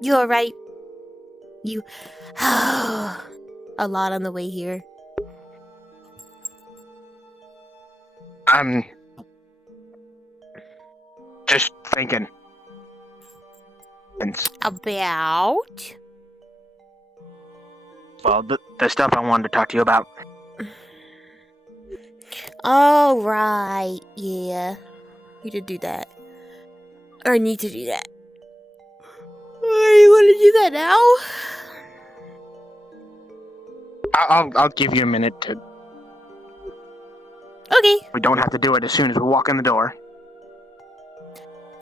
You alright? You... A lot on the way here. I'm just thinking. About? Well, the stuff I wanted to talk to you about. All right, yeah. We did do that. Or I need to do that. Oh, you want to do that now? I'll give you a minute to... Okay. We don't have to do it as soon as we walk in the door.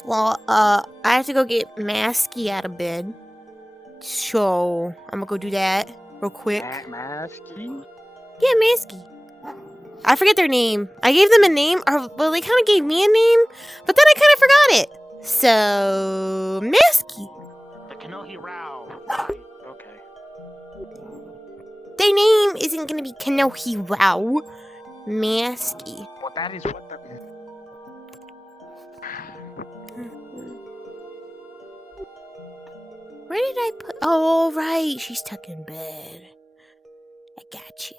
Well, I have to go get Masky out of bed. So, I'm gonna go do that real quick. Masky? Yeah, Masky. I forget their name. I gave them a name, or well, they kind of gave me a name, but then I kind of forgot it. So, Masky. The Kanohi Rao. Right, okay. Their name isn't gonna be Kanohi Rao. Masky. Well, that is what the... Where did I put... Oh, right. She's tucked in bed. I got you.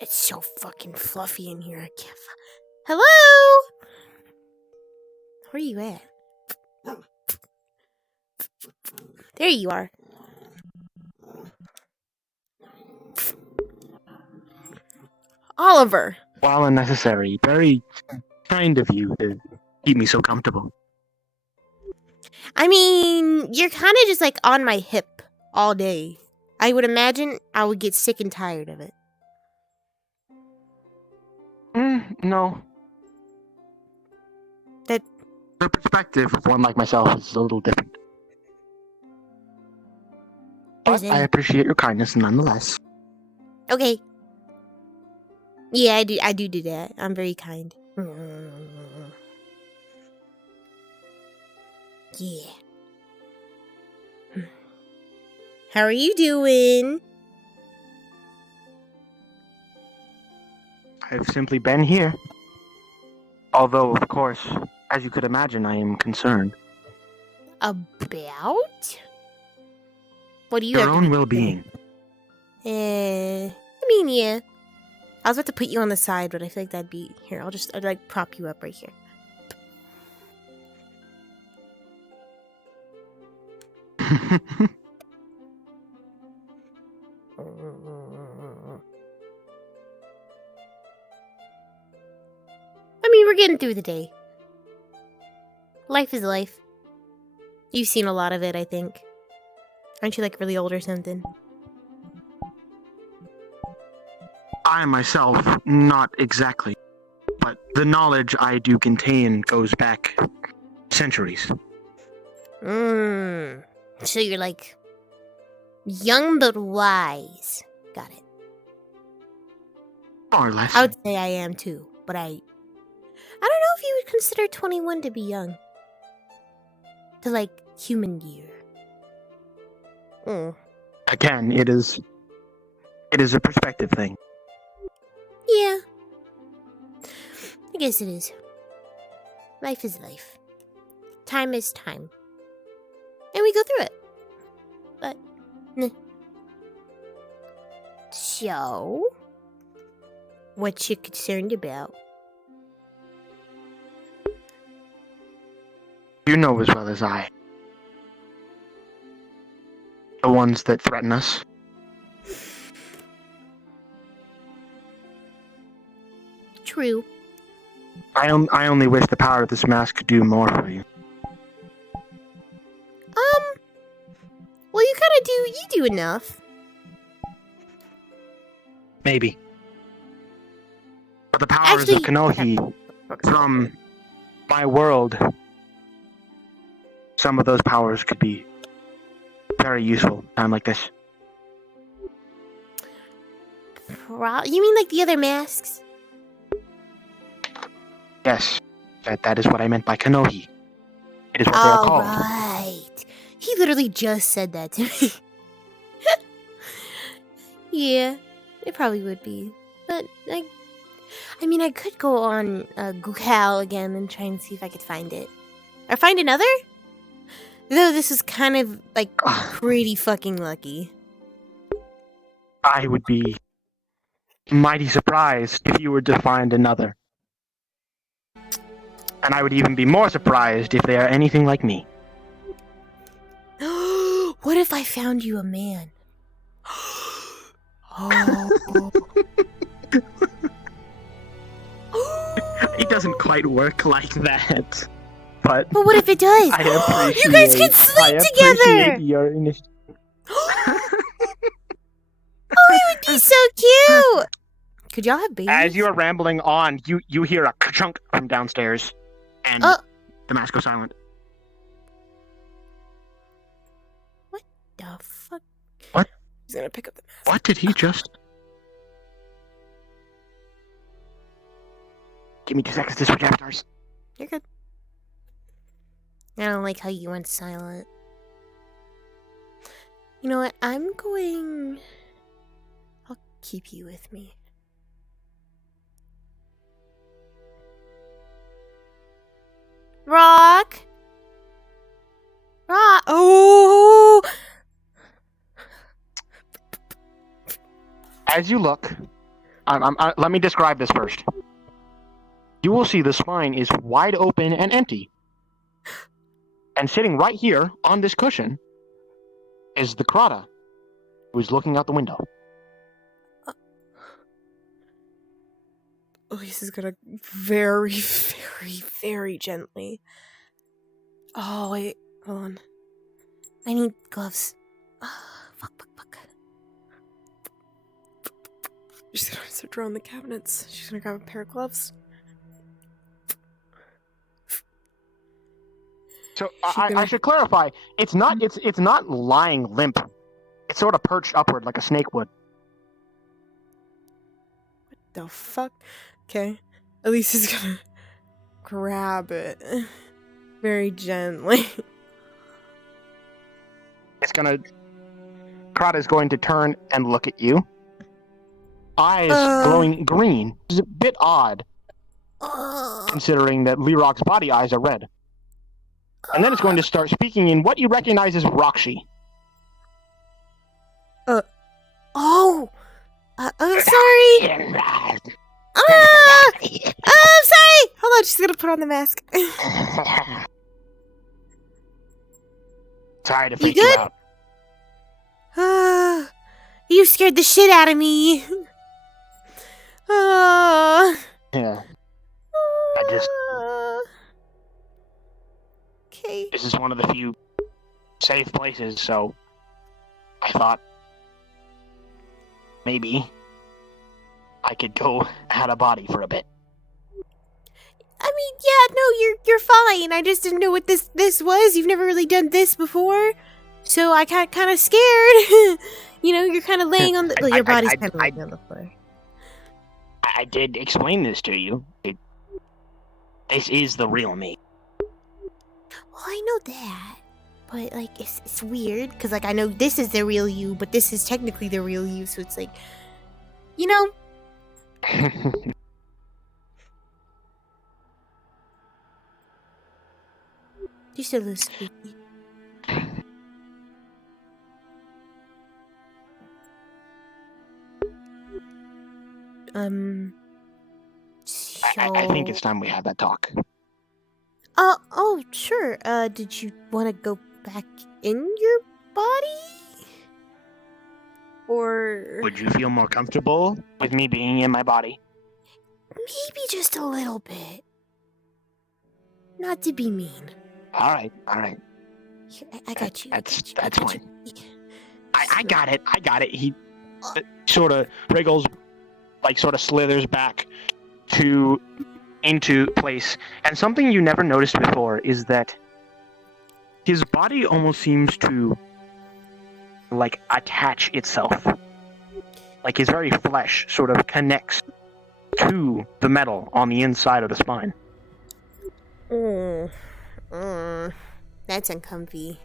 It's so fucking fluffy in here. I can't... Hello? Where are you at? There you are. Oliver. While unnecessary, very kind of you to keep me so comfortable. I mean, you're kind of just like on my hip all day. I would imagine I would get sick and tired of it. No. That... The perspective of one like myself is a little different. But I appreciate your kindness nonetheless. Okay. Yeah, I do that. I'm very kind. Yeah. How are you doing? I've simply been here. Although, of course, as you could imagine, I am concerned. About? What do you Your have own well-being. I mean, yeah. I was about to put you on the side, but I feel like that'd be... Here, I'd like prop you up right here. I mean, we're getting through the day. Life is life. You've seen a lot of it, I think. Aren't you like really old or something? I myself, not exactly. But the knowledge I do contain goes back centuries. So you're like young but wise. Got it. More or less. I would say I am too, but I don't know if you would consider 21 to be young. To like human year. Again, it is a perspective thing. Yeah. I guess it is. Life is life. Time is time. And we go through it. But, So, what you concerned about? You know as well as I. The ones that threaten us. True. I only wish the power of this mask could do more for you. Well, you do enough. Maybe. But the powers of Kanohi from my world, some of those powers could be very useful at a time like this. You mean like the other masks? Yes, that is what I meant by Kanohi. It is what they are All called. right. He literally just said that to me. Yeah, it probably would be. But, I mean, I could go on Google again and try and see if I could find it. Or find another? Though this is kind of, pretty fucking lucky. I would be mighty surprised if you were to find another. And I would even be more surprised if they are anything like me. What if I found you a man? Oh. It doesn't quite work like that. But what if it does? I appreciate, You guys can sleep together! Your initiative. Oh, it would be so cute! Could y'all have babies? As you are rambling on, you hear a ka-chunk from downstairs, and the mask goes silent. What the fuck? What? He's gonna pick up the mask. What did he just... Give me 2 seconds to switch avatars. You're good. I don't like how you went silent. You know what? I'll keep you with me. Rock! Oh! As you look, let me describe this first. You will see the spine is wide open and empty. And sitting right here on this cushion is the Krata, who's looking out the window. Elise is gonna very, very, very gently. Oh, wait. Hold on. I need gloves. Fuck. She's gonna start drawing the cabinets. She's gonna grab a pair of gloves. So I should clarify. It's not lying limp. It's sort of perched upward like a snake would. What the fuck? Okay. Elise is gonna grab it very gently. Krata is going to turn and look at you. Eyes glowing green. Which is a bit odd, considering that Lerock's body eyes are red. And then it's going to start speaking in what you recognize as Rockshi. I'm sorry. I'm sorry. Hold on, she's gonna put on the mask. Sorry to freak you out. You scared the shit out of me. Yeah. I just... Okay. This is one of the few safe places, so I thought maybe I could go out of body for a bit. I mean, yeah, no, you're fine. I just didn't know what this was. You've never really done this before, so I got kind of scared. You know, you're kind of laying on the... Well, your body's kind of laying on the floor. I did explain this to you. This is the real me. Well, I know that, but, like, it's weird, because, like, I know this is the real you, but this is technically the real you, so it's like, you know? You're still a little spooky. I think it's time we had that talk. Oh, sure. Did you want to go back in your body? Or... Would you feel more comfortable with me being in my body? Maybe just a little bit. Not to be mean. Alright. Here, I got you. That's fine. I got it. He sort of wriggles, like sort of slithers back into place. And something you never noticed before is that his body almost seems to, like, attach itself. Like his very flesh sort of connects to the metal on the inside of the spine. That's uncomfy.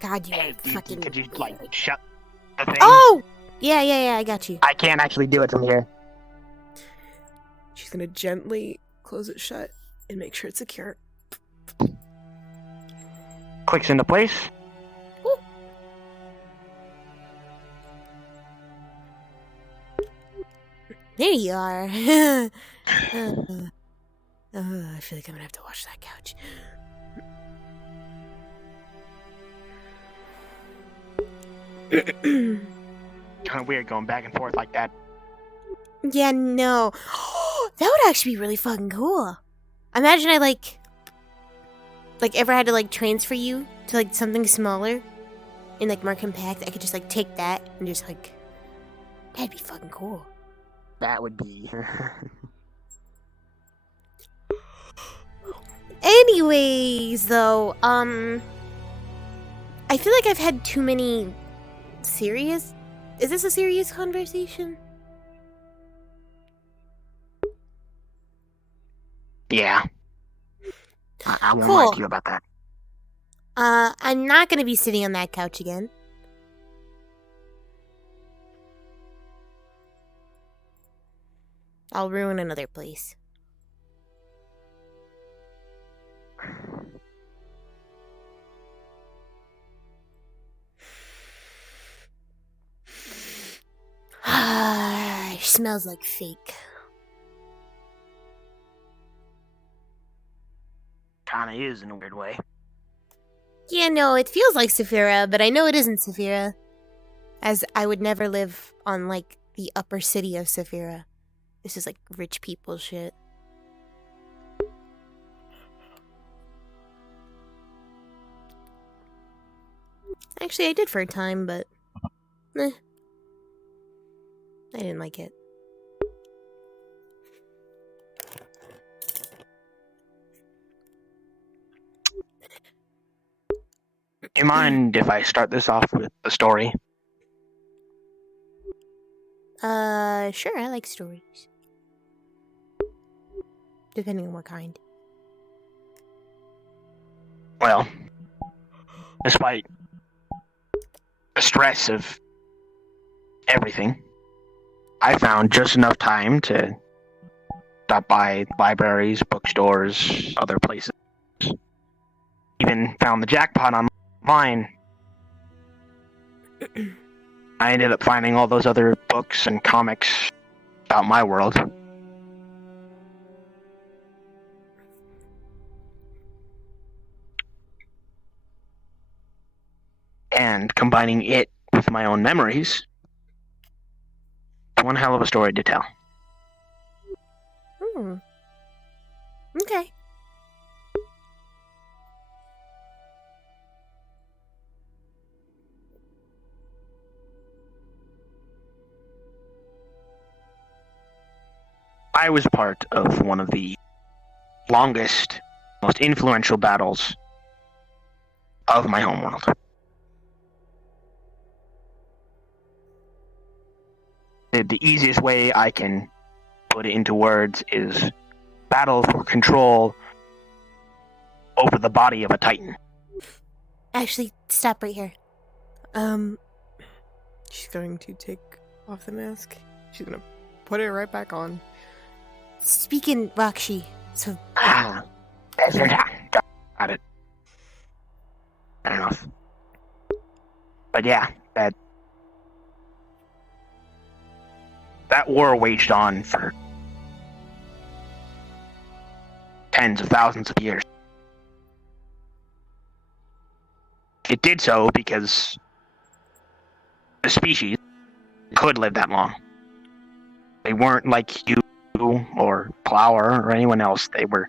God, you Hey, fucking... could you, like, shut the thing? Oh! Yeah, I got you. I can't actually do it from here. She's gonna gently close it shut and make sure it's secure. Clicks into place. Ooh. There you are. I feel like I'm gonna have to wash that couch. Kind of weird going back and forth like that. Yeah, no. That would actually be really fucking cool. Imagine I like ever had to like transfer you to like something smaller and like more compact. I could just like take that and just like, that'd be fucking cool. That would be. Anyways, though, I feel like I've had too many serious. Is this a serious conversation? Yeah. I won't Cool. lie to you about that. I'm not gonna be sitting on that couch again. I'll ruin another place. It smells like fake. Kinda is in a weird way. Yeah, no, it feels like Saphira, but I know it isn't Saphira. As I would never live on, like, the upper city of Saphira. This is, like, rich people shit. Actually, I did for a time, but... I didn't like it. Do you mind if I start this off with the story? Sure, I like stories. Depending on what kind. Well, despite the stress of everything, I found just enough time to stop by libraries, bookstores, other places. Even found the jackpot online. I ended up finding all those other books and comics about my world. And combining it with my own memories, one hell of a story to tell. Okay. I was part of one of the longest, most influential battles of my homeworld. The easiest way I can put it into words is battle for control over the body of a titan. Actually, stop right here. She's going to take off the mask. She's gonna put it right back on. Speaking Rakshi, so... Got it. Fair enough. But yeah, that war waged on for tens of thousands of years. It did so because the species could live that long. They weren't like you or Plower or anyone else. They were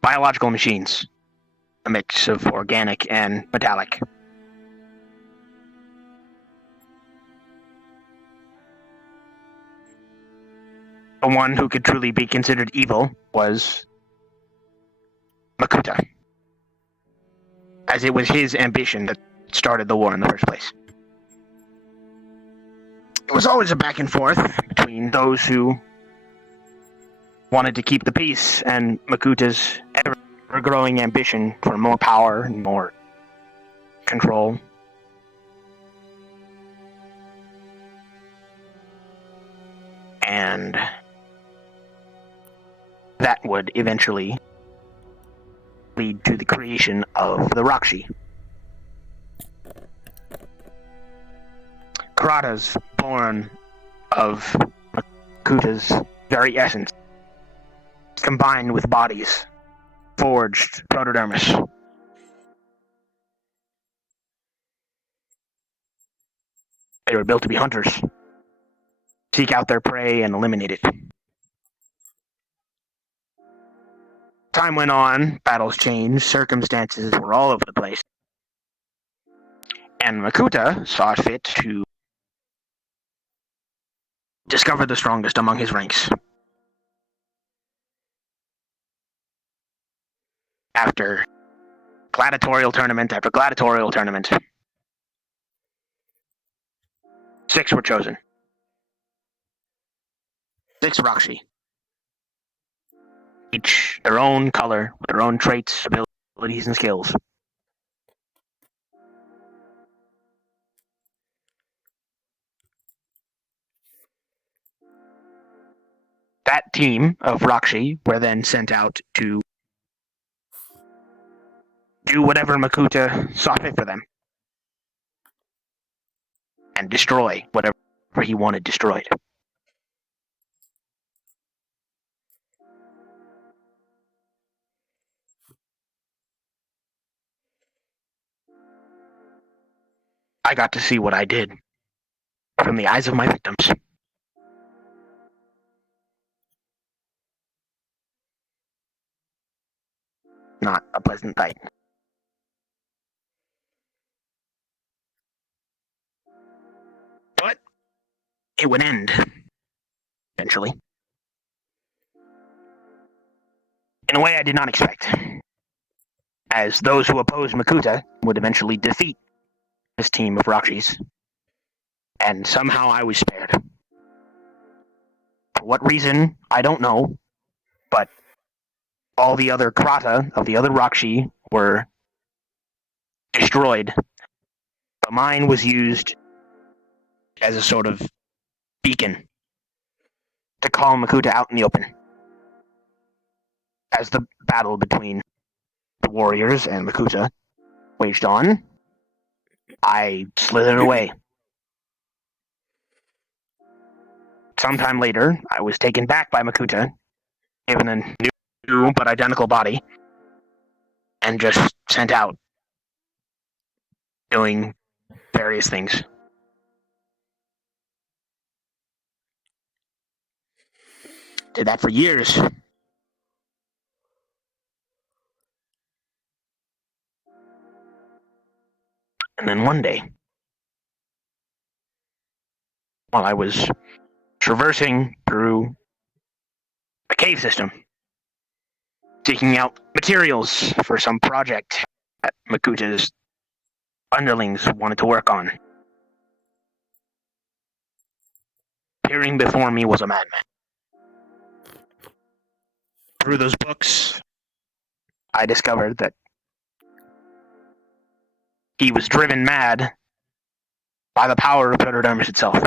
biological machines, a mix of organic and metallic. The one who could truly be considered evil was Makuta, as it was his ambition that started the war in the first place. It was always a back and forth between those who wanted to keep the peace, and Makuta's ever-growing ambition for more power and more control. And that would eventually lead to the creation of the Rakshi. Karatas born of Makuta's very essence, combined with bodies, forged protodermis. They were built to be hunters, seek out their prey and eliminate it. Time went on, battles changed, circumstances were all over the place. And Makuta saw fit to discover the strongest among his ranks. After gladiatorial tournament after gladiatorial tournament, 6 were chosen. 6 Rakshi. Each their own color, with their own traits, abilities, and skills. That team of Rakshi were then sent out to do whatever Makuta saw fit for them. And destroy whatever he wanted destroyed. I got to see what I did from the eyes of my victims. Not a pleasant sight. But it would end eventually. In a way I did not expect, as those who opposed Makuta would eventually defeat this team of Rakshis, and somehow I was spared. For what reason, I don't know, but all the other Krata of the other Rakshi were destroyed. But mine was used as a sort of beacon to call Makuta out in the open. As the battle between the warriors and Makuta waged on, I slithered away. Sometime later, I was taken back by Makuta, given a new but identical body, and just sent out, doing various things. Did that for years. And then one day, while I was traversing through a cave system, seeking out materials for some project that Makuta's underlings wanted to work on, appearing before me was a madman. Through those books, I discovered that he was driven mad by the power of protodermis itself,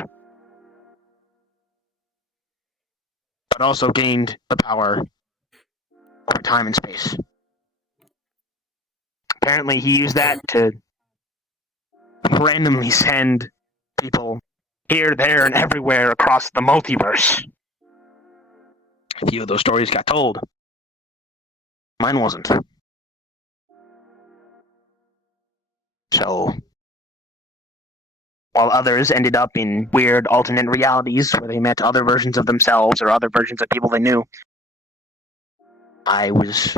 but also gained the power over time and space. Apparently, he used that to randomly send people here, there, and everywhere across the multiverse. A few of those stories got told. Mine wasn't. So, while others ended up in weird alternate realities where they met other versions of themselves or other versions of people they knew, I was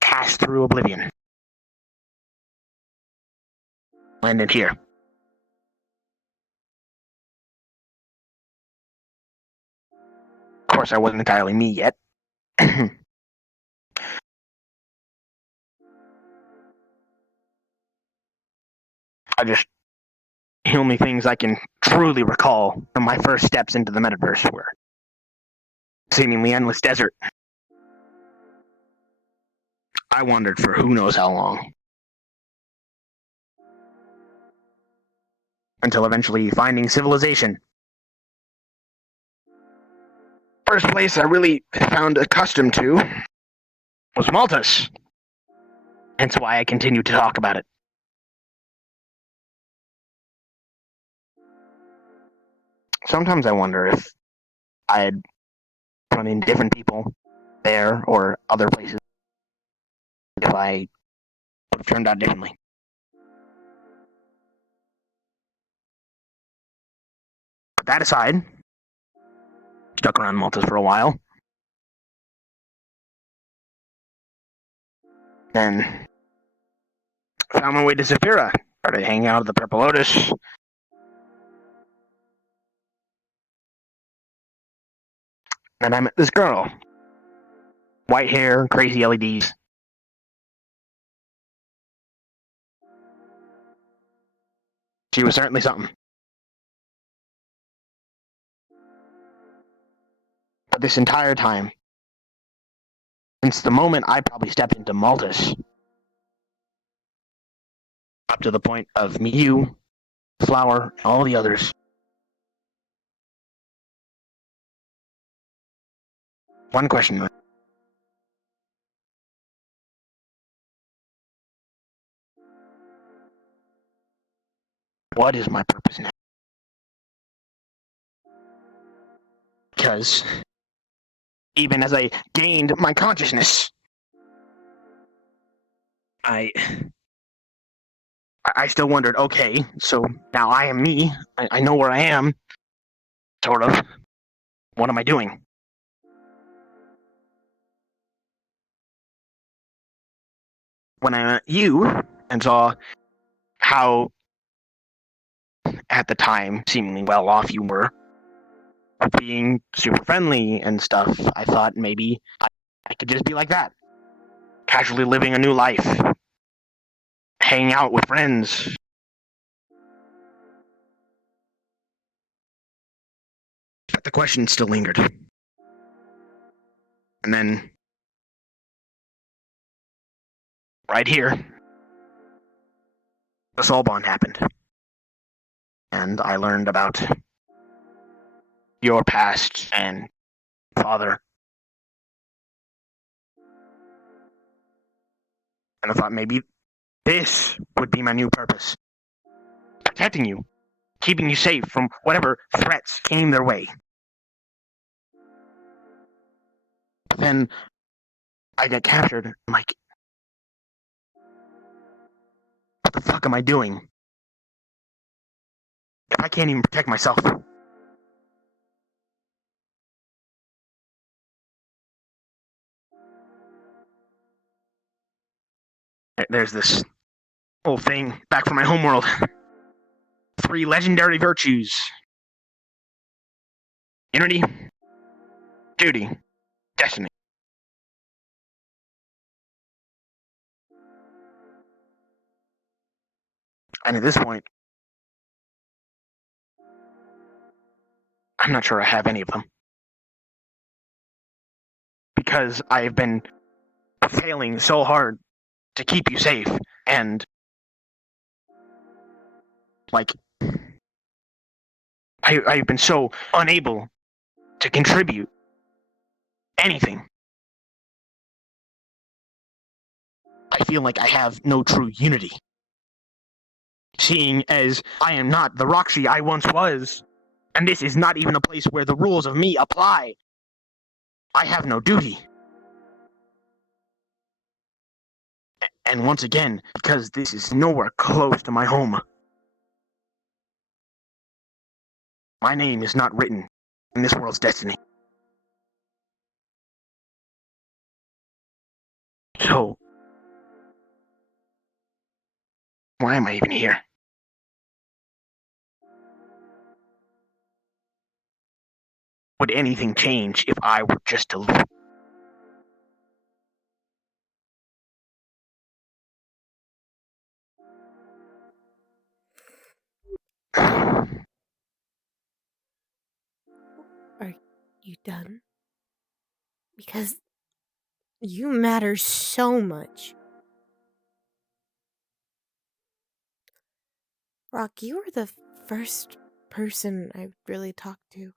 cast through oblivion. Landed here. Of course, I wasn't entirely me yet. The only things I can truly recall from my first steps into the metaverse were seemingly endless desert. I wandered for who knows how long. Until eventually finding civilization. First place I really found accustomed to was Maltus. Hence why I continue to talk about it. Sometimes I wonder if I had run into different people there or other places, if I would have turned out differently. But that aside, stuck around Maltus for a while. Then found my way to Zephyra. Started hanging out at the Purple Lotus. And I met this girl. White hair, crazy LEDs. She was certainly something. But this entire time, since the moment I probably stepped into Maltus, up to the point of me, you, Flower, all the others, one question: what is my purpose now? Because even as I gained my consciousness, I still wondered, okay, so now I am me. I know where I am, sort of. What am I doing? When I met you and saw how, at the time, seemingly well off you were, being super friendly and stuff, I thought maybe I could just be like that. Casually living a new life. Hanging out with friends. But the question still lingered. And then, right here, the soul bond happened. And I learned about your past and father. And I thought maybe this would be my new purpose. Protecting you. Keeping you safe from whatever threats came their way. But then I get captured. I'm like, what the fuck am I doing? If I can't even protect myself. There's this whole thing back from my homeworld. 3 legendary virtues: unity, duty, destiny. And at this point, I'm not sure I have any of them. Because I've been failing so hard to keep you safe, and like I've been so unable to contribute anything. I feel like I have no true unity. Seeing as I am not the Roxy I once was, and this is not even a place where the rules of me apply, I have no duty. And once again, because this is nowhere close to my home, my name is not written in this world's destiny. So, why am I even here? Would anything change if I were just to live? Are you done? Because you matter so much. Rock, you were the first person I really talked to.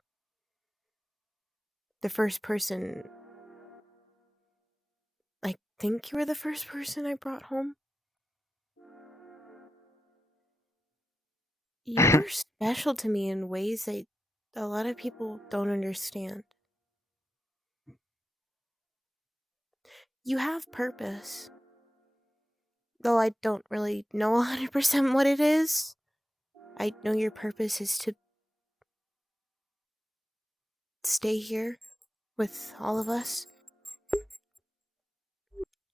The first person... I think you were the first person I brought home. You were special to me in ways that a lot of people don't understand. You have purpose. Though I don't really know 100% what it is. I know your purpose is to stay here with all of us.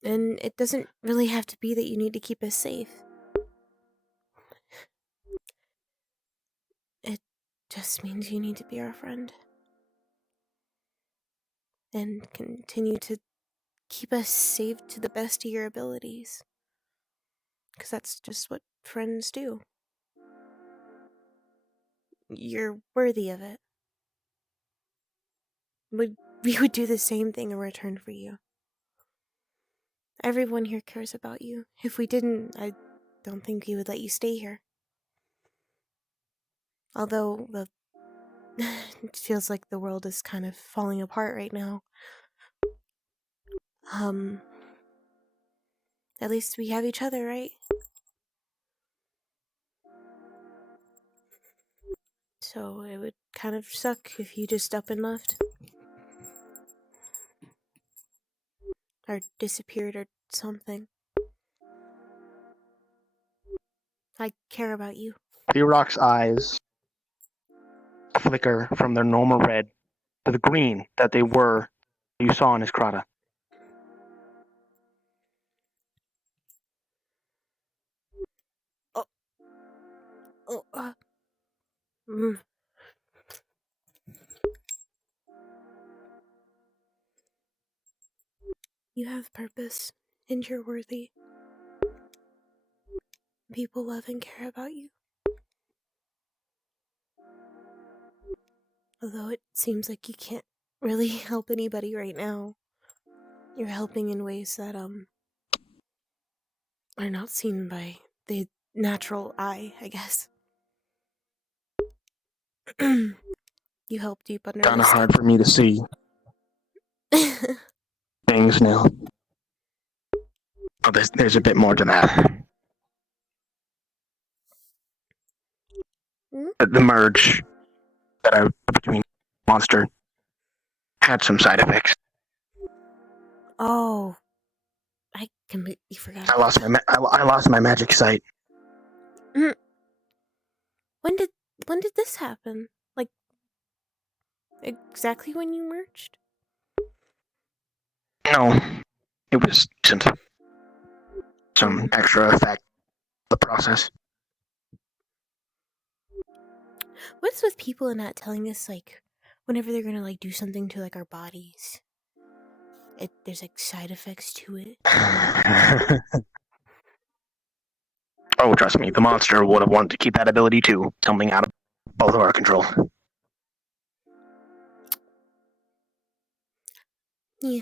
And it doesn't really have to be that you need to keep us safe. It just means you need to be our friend. And continue to keep us safe to the best of your abilities. Because that's just what friends do. You're worthy of it. We would do the same thing in return for you. Everyone here cares about you. If we didn't, I don't think we would let you stay here. Although, it feels like the world is kind of falling apart right now. At least we have each other, right? So it would kind of suck if you just up and left. Or disappeared or something. I care about you. Rock's eyes flicker from their normal red to the green that they were you saw in his Krata. You have purpose, and you're worthy. People love and care about you. Although it seems like you can't really help anybody right now. You're helping in ways that, are not seen by the natural eye, I guess. You help deep under Kind the of skin. hard for me to see things now. Oh, there's a bit more to that. The merge that I between monster had some side effects. Oh, I completely forgot. I lost my magic sight. When did this happen? Like, exactly when you merged? No, it was just some extra effect. The process. What's with people not telling us, like, whenever they're gonna, like, do something to, like, our bodies? There's, like, side effects to it. Oh, trust me, the monster would have wanted to keep that ability too. Something out of both of our control. Yeah.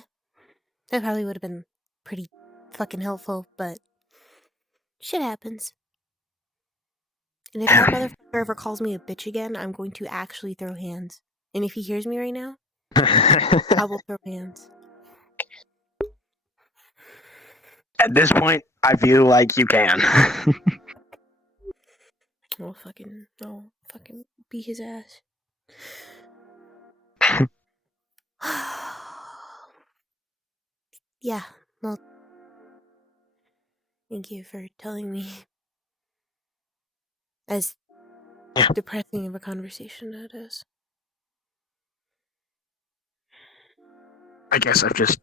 That probably would have been pretty fucking helpful, but shit happens. And if that motherfucker ever calls me a bitch again, I'm going to actually throw hands. And if he hears me right now, I will throw hands. At this point, I feel like you can. I'll fucking beat his ass. Yeah, well, thank you for telling me. As depressing of a conversation that is. I guess I've just...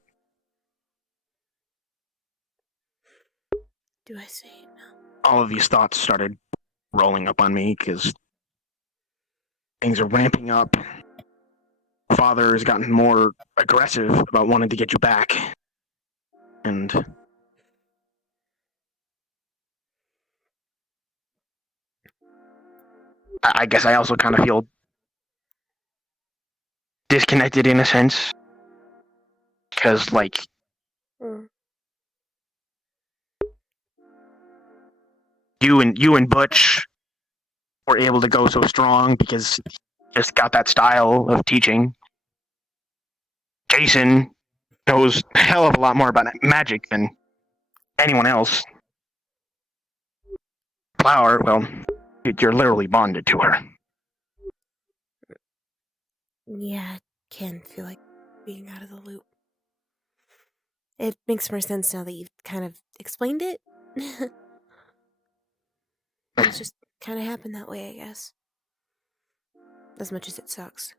Do I say it now? All of these thoughts started rolling up on me because things are ramping up. Father has gotten more aggressive about wanting to get you back. And I guess I also kind of feel disconnected in a sense. Because, like, Mm. you and Butch were able to go so strong because just got that style of teaching. Jason knows a hell of a lot more about magic than anyone else. Flower, well, you're literally bonded to her. Yeah, I can feel like being out of the loop. It makes more sense now that you've kind of explained it. It's just kind of happened that way, I guess. As much as it sucks.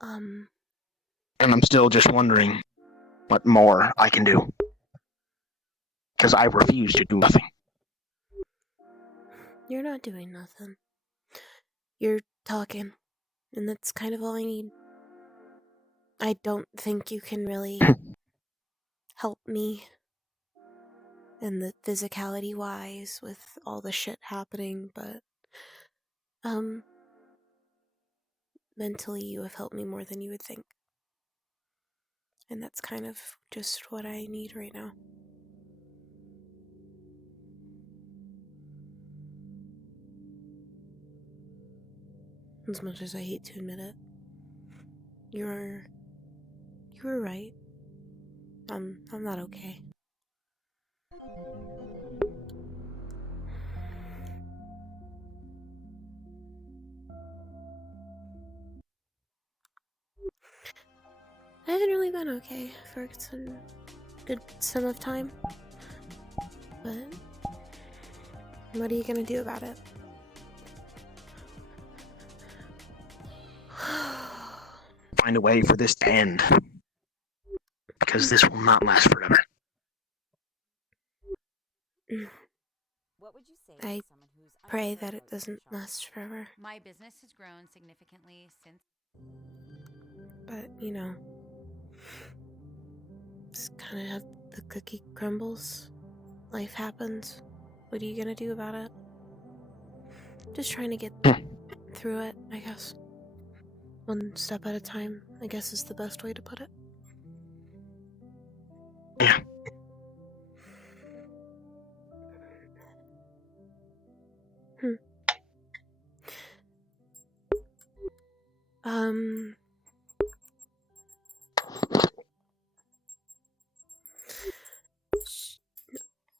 Um, And I'm still just wondering what more I can do. Because I refuse to do nothing. you're not doing nothing. You're talking, and that's kind of all I need. I don't think you can really help me in the physicality wise with all the shit happening, but mentally you have helped me more than you would think. And that's kind of just what I need right now. As much as I hate to admit it. You were right. I'm not okay. I haven't really been okay for some good sum of time. But what are you gonna do about it? Find a way for this to end. Because this will not last forever. What would you say I to someone who's pray unaware that of it doesn't social last forever. My business has grown significantly since. But, just kind of have the cookie crumbles. Life happens. What are you gonna do about it? Just trying to get through it, I guess. One step at a time, I guess is the best way to put it. Yeah.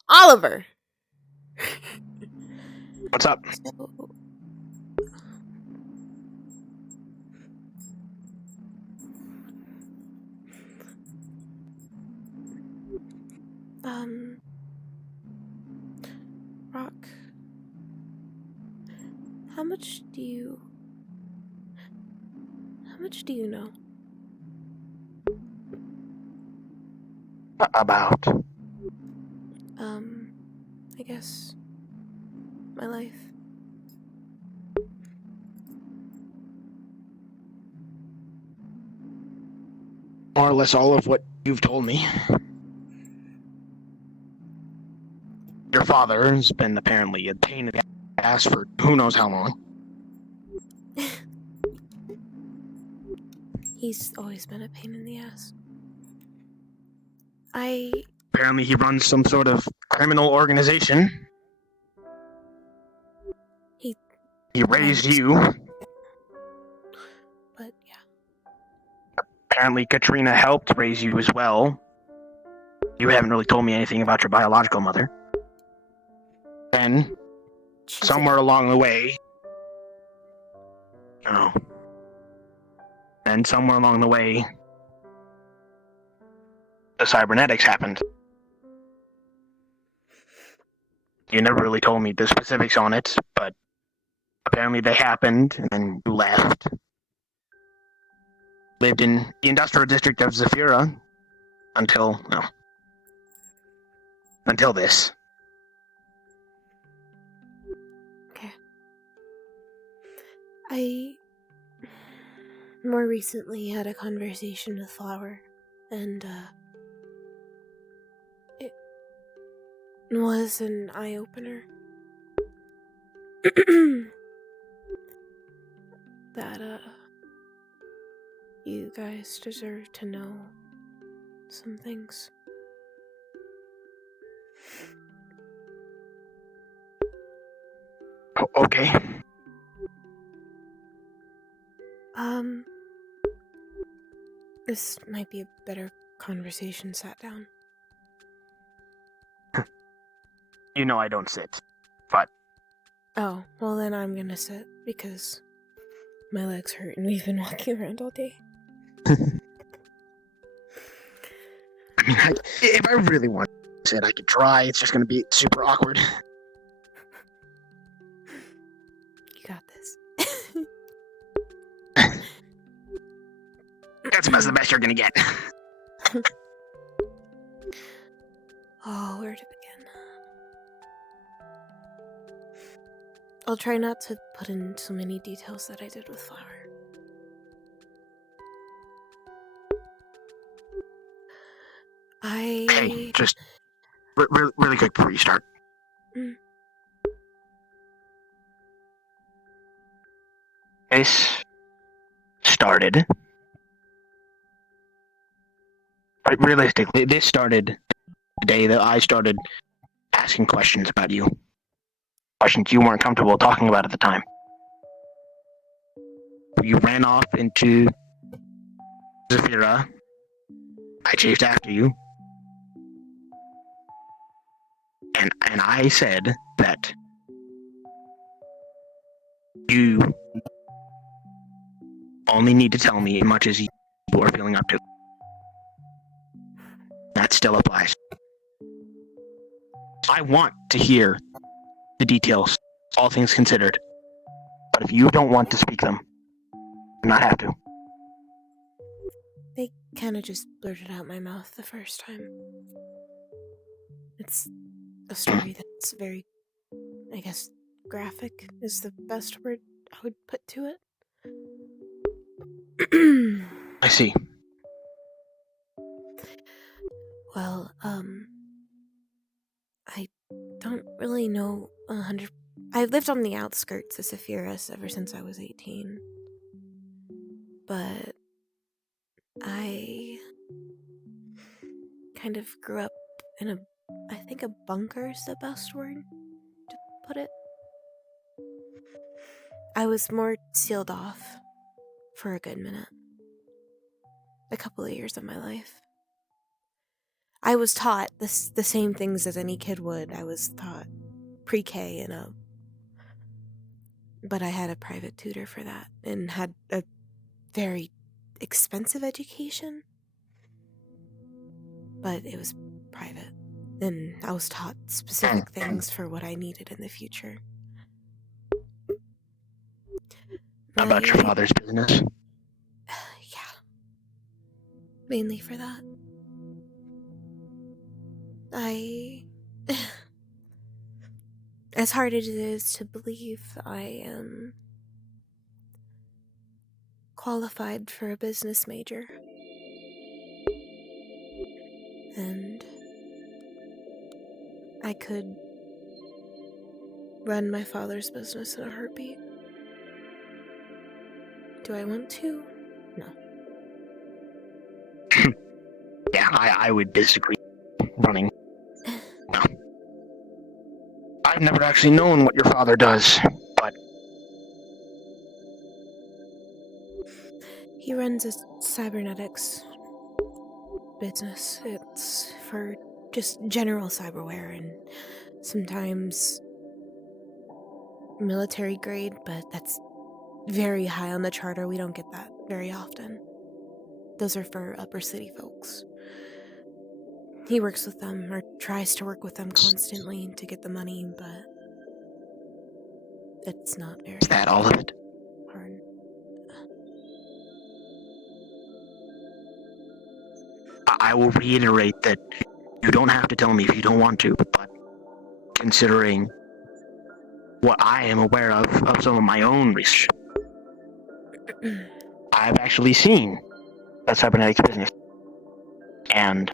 Oliver! What's up? So, Rock, how much do you know? About. I guess my life. More or less all of what you've told me. Your father has been apparently a pain in the ass for who knows how long. He's always been a pain in the ass. Apparently he runs some sort of criminal organization. He raised you. But yeah. Apparently Katrina helped raise you as well. You haven't really told me anything about your biological mother. And somewhere along the way, and somewhere along the way, the cybernetics happened. You never really told me the specifics on it, but apparently they happened, and then you left. Lived in the industrial district of Zafira until this. Okay. I more recently had a conversation with Flower, and it was an eye-opener. that, you guys deserve to know some things. Okay. This might be a better conversation sat down. You know I don't sit. But Oh, well then I'm gonna sit, because my legs hurt and we've been walking around all day. I mean, if I really want to sit, I could try. It's just going to be super awkward. You got this. That's about the best you're going to get. Oh, where to begin? I'll try not to put in so many details that I did with Flower. Hey, just really quick before you start. Mm. This started. Realistically, this started the day that I started asking questions about you. Questions you weren't comfortable talking about at the time. You ran off into Zafira. I chased after you. And I said that you only need to tell me as much as you are feeling up to. That still applies. I want to hear the details, all things considered. But if you don't want to speak them, you not have to. They kind of just blurted out my mouth the first time. It's a story that's very, I guess, graphic is the best word I would put to it. I see. Well, I don't really know 100. I've lived on the outskirts of Sephiroth ever since I was 18. But I kind of grew up in I think a bunker is the best word to put it. I was more sealed off for a good minute. A couple of years of my life. I was taught the same things as any kid would. I was taught pre-K but I had a private tutor for that and had a very expensive education. But it was private. And I was taught specific things for what I needed in the future. About your father's business? Yeah. Mainly for that. As hard as it is to believe, I am qualified for a business major. And I could run my father's business in a heartbeat. Do I want to? No. Yeah, I would disagree. Running. No. I've never actually known what your father does, but He runs a cybernetics business. It's for just general cyberware and sometimes military grade, but that's very high on the charter. We don't get that very often. Those are for upper city folks. He works with them, or tries to work with them constantly to get the money, but it's not very is that all of it? hard. I will reiterate that you don't have to tell me if you don't want to, but considering what I am aware of some of my own research, I've actually seen that cybernetics business. And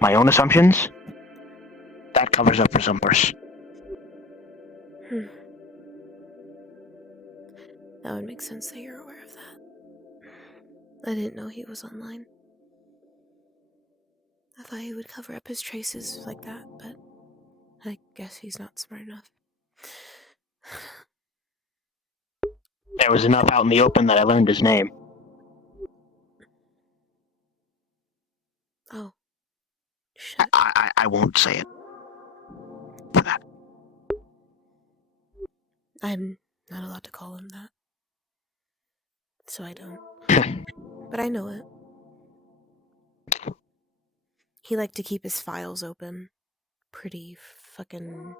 my own assumptions, that covers up for some course. That would make sense that you're aware of that. I didn't know he was online. I thought he would cover up his traces like that, but I guess he's not smart enough. There was enough out in the open that I learned his name. Oh. Shit. I won't say it. For that. I'm not allowed to call him that. So I don't. But I know it. He liked to keep his files open. Pretty fucking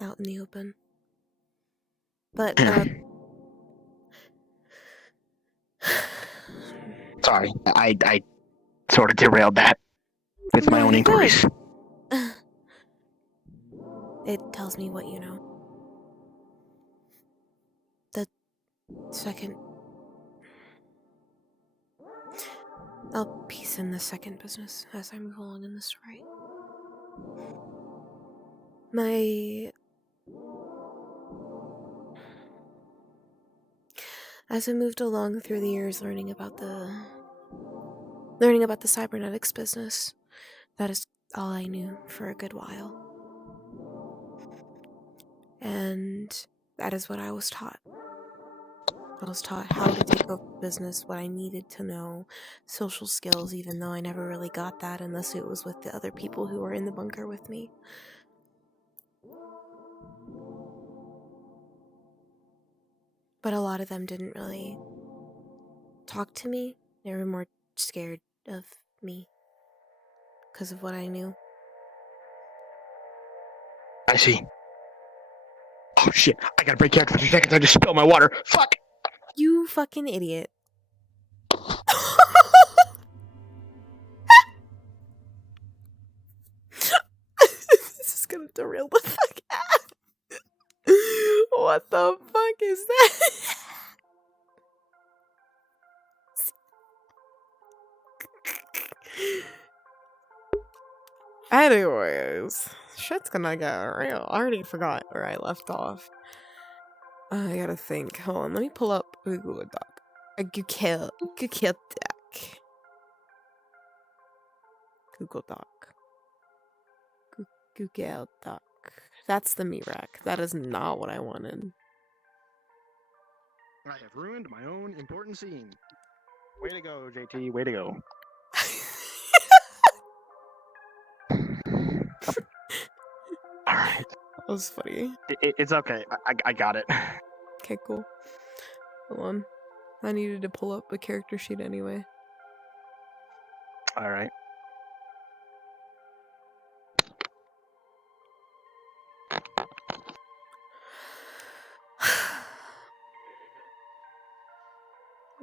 out in the open. But, Sorry, I sort of derailed that with my No, own you're good. inquiries. It tells me what you know. The second... I'll piece in the second business as I move along in the story. As I moved along through the years learning about the cybernetics business, that is all I knew for a good while. And that is what I was taught. I was taught how to take over business, what I needed to know, social skills, even though I never really got that unless it was with the other people who were in the bunker with me. But a lot of them didn't really talk to me. They were more scared of me because of what I knew. I see. Oh shit, I gotta break character for 2 seconds, I just spilled my water. Fuck! You fucking idiot. This is gonna derail the fuck out. What the fuck is that? Anyways, shit's gonna get real. I already forgot where I left off. I gotta think. Hold on, let me pull up a Google Doc. A Google Doc. Google Doc. Google Doc. That's the meat rack. That is not what I wanted. I have ruined my own important scene. Way to go, JT, way to go. Alright. That was funny. It's okay, I got it. Okay, cool. Hold on. I needed to pull up a character sheet anyway. Alright.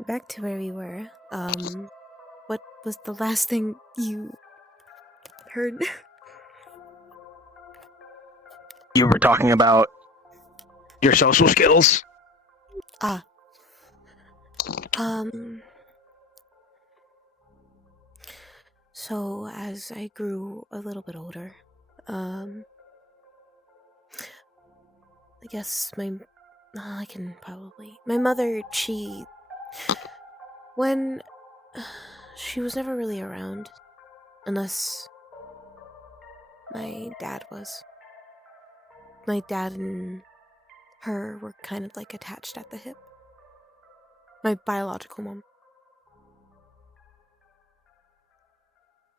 Back to where we were. What was the last thing you heard? You were talking about your social skills? So as I grew a little bit older, I guess my mother, when she was never really around, unless my dad was. My dad and her were kind of like attached at the hip. My biological mom.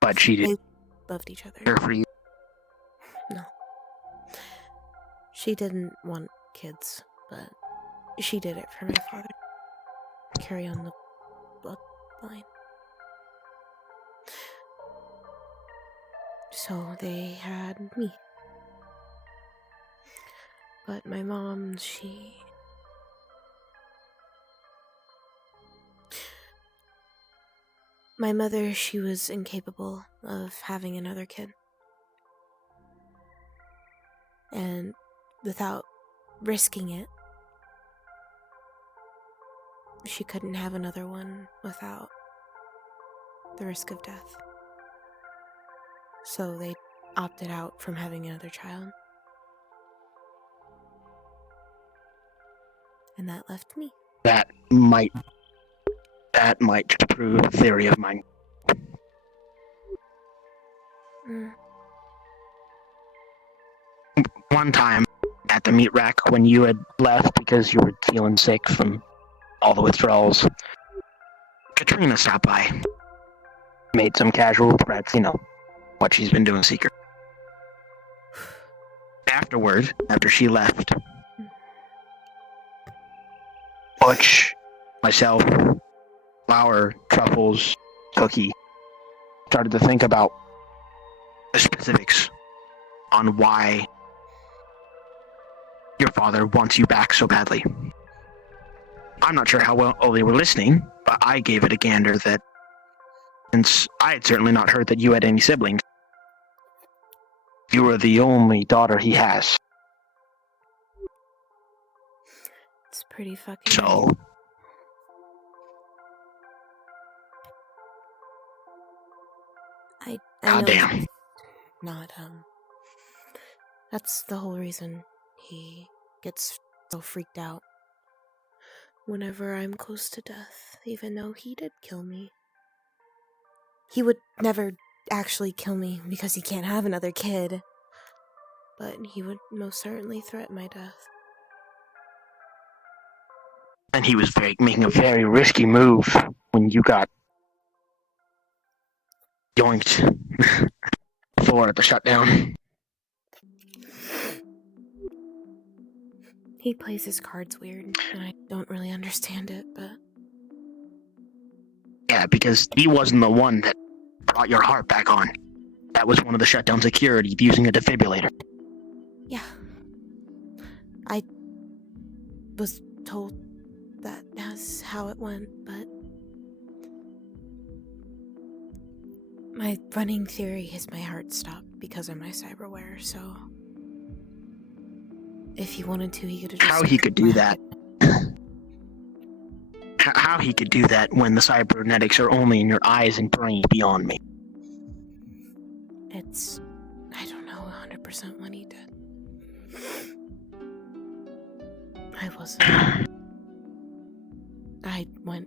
But she They didn't loved each other. care for you. No. She didn't want kids, but she did it for my father. Carry on the bloodline. So they had me. But my mom, my mother, she was incapable of having another kid. And without risking it, she couldn't have another one without the risk of death. So they opted out from having another child. And that left me. That might prove a theory of mine. Mm. One time at the meat rack when you had left because you were feeling sick from all the withdrawals, Katrina stopped by, made some casual threats, what she's been doing secret. Afterward, after she left, Butch, myself, Flour, Truffles, Cookie, started to think about the specifics on why your father wants you back so badly. I'm not sure how well they were listening, but I gave it a gander that since I had certainly not heard that you had any siblings, you were the only daughter he has. It's pretty fucking So, right. I know goddamn. he's not, that's the whole reason he gets so freaked out whenever I'm close to death, even though he did kill me. He would never actually kill me because he can't have another kid, but he would most certainly threaten my death. And he was making a very risky move when you got yoinked before at the shutdown. He plays his cards weird, and I don't really understand it, but... Yeah, because he wasn't the one that brought your heart back on. That was one of the shutdown security using a defibrillator. Yeah. I was told that that's how it went, but... my running theory is my heart stopped because of my cyberware, so... if he wanted to, he could have just... How he could do that? How he could do that when the cybernetics are only in your eyes and brain beyond me. It's... I don't know 100% when he did. I wasn't. I went...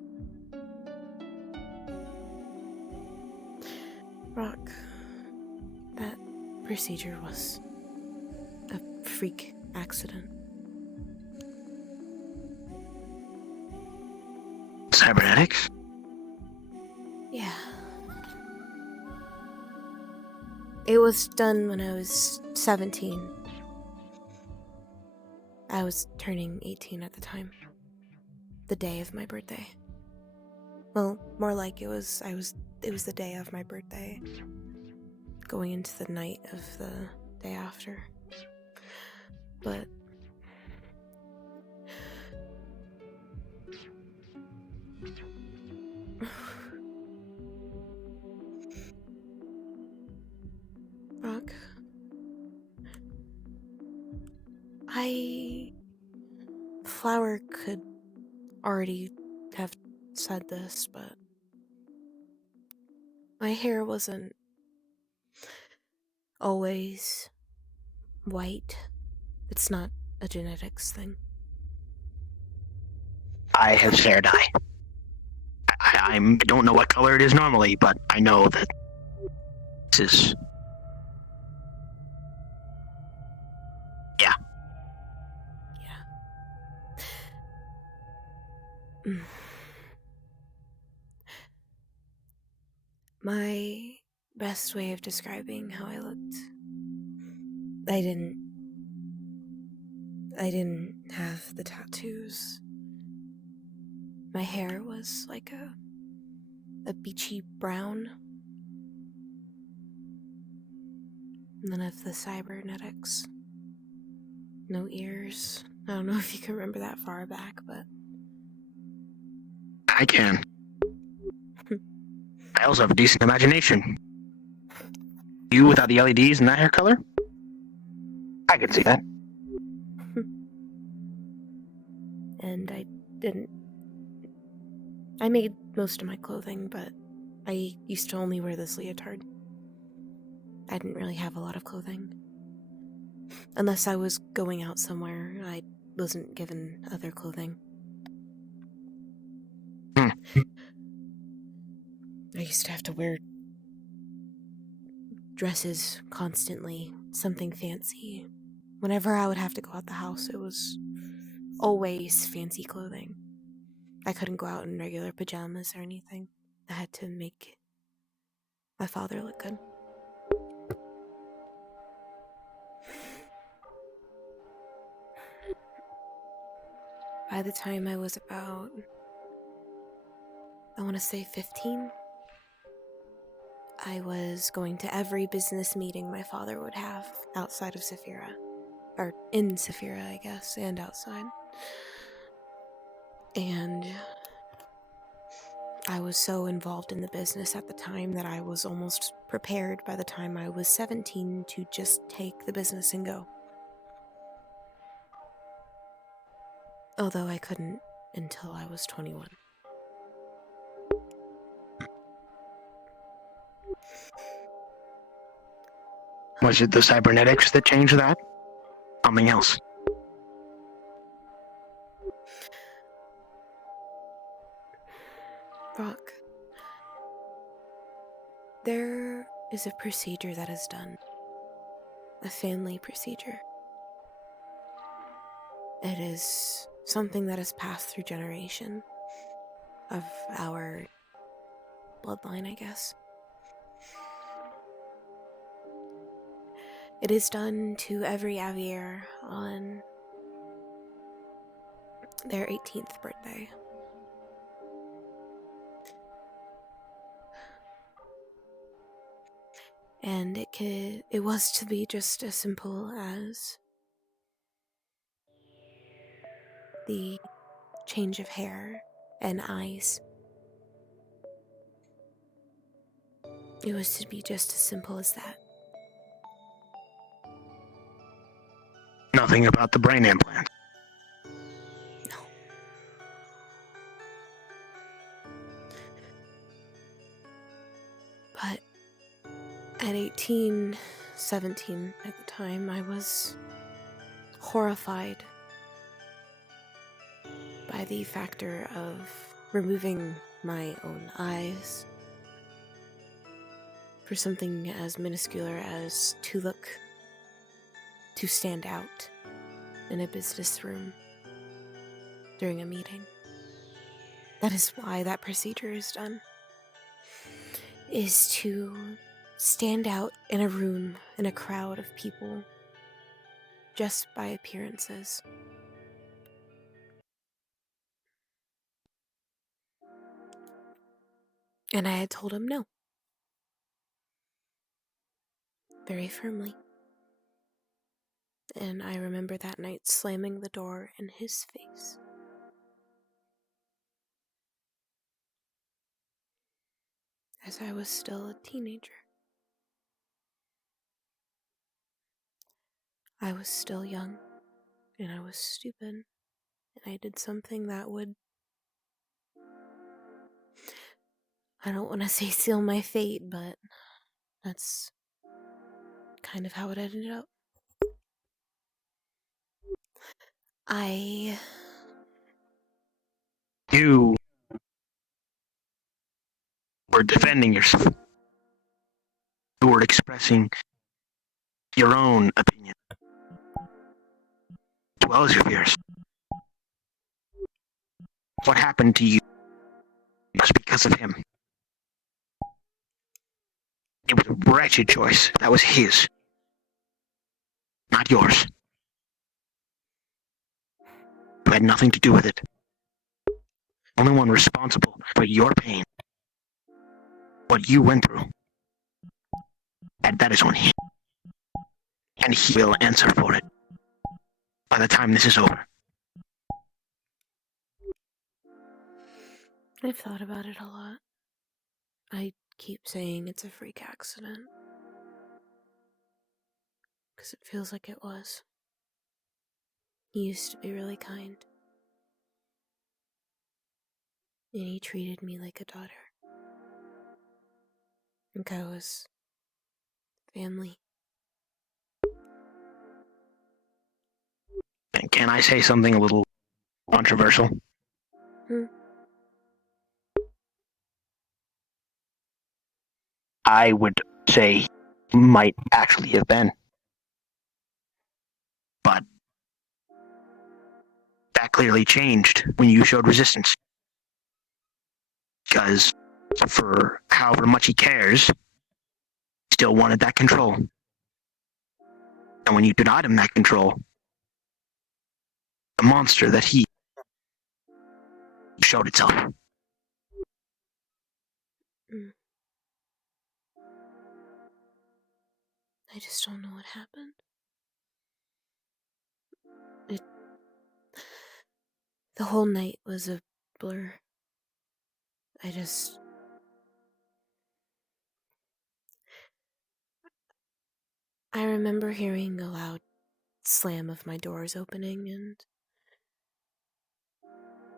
Rock. That procedure was a freak accident. Cybernetics? Yeah. It was done when I was 17. I was turning 18 at the time. The day of my birthday. Well, more like it was the day of my birthday. Going into the night of the day after. But Rock, Flower could already have said this, but my hair wasn't always white. It's not a genetics thing. I have fair dye. I don't know what color it is normally, but I know that this is... Yeah. Yeah. My best way of describing how I looked... I didn't have the tattoos. My hair was like a beachy brown. None of the cybernetics. No ears. I don't know if you can remember that far back, but... I can. I also have a decent imagination. You without the LEDs and that hair color? I could see that. And I made most of my clothing, but I used to only wear this leotard. I didn't really have a lot of clothing. Unless I was going out somewhere, I'd wasn't given other clothing. Hmm. I used to have to wear dresses constantly, something fancy. Whenever I would have to go out the house, it was always fancy clothing. I couldn't go out in regular pajamas or anything. I had to make my father look good. By the time I was about, I want to say 15, I was going to every business meeting my father would have outside of Saphira. Or in Saphira, I guess, and outside. And I was so involved in the business at the time that I was almost prepared by the time I was 17 to just take the business and go. Although I couldn't until I was 21. Was it the cybernetics that changed that? Something else? Rock, there is a procedure that is done. A family procedure. It is something that is passed through generation of our bloodline, I guess. It is done to every Avier on their 18th birthday. And it was to be just as simple as the change of hair and eyes. It was to be just as simple as that. Nothing about the brain implant. No. But at 18, 17 at the time, I was horrified by the factor of removing my own eyes for something as minuscule as to stand out in a business room during a meeting. That is why that procedure is done. Is to stand out in a room, in a crowd of people, just by appearances. And I had told him no. Very firmly. And I remember that night slamming the door in his face. As I was still a teenager. I was still young, and I was stupid, and I did something that would, I don't want to say seal my fate, but that's kind of how it ended up. You were defending yourself. You were expressing your own opinion, as well as your fears. What happened to you was because of him. It was a wretched choice. That was his, not yours. You had nothing to do with it. Only one responsible for your pain, what you went through, and that is on him. And he will answer for it by the time this is over. I've thought about it a lot. I keep saying it's a freak accident. Because it feels like it was. He used to be really kind. And he treated me like a daughter. Like I was family. Can I say something a little controversial? Hmm. I would say he might actually have been. But that clearly changed when you showed resistance. Because for however much he cares, he still wanted that control. And when you denied him that control, the monster that he showed itself. I just don't know what happened. The whole night was a blur. I remember hearing a loud slam of my doors opening and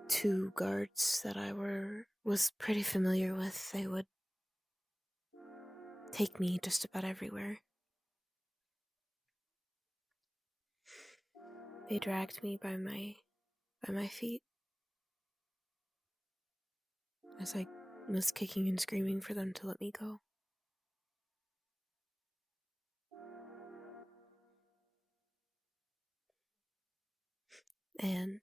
two guards that I was pretty familiar with. They would take me just about everywhere. They dragged me by my feet as I was kicking and screaming for them to let me go. And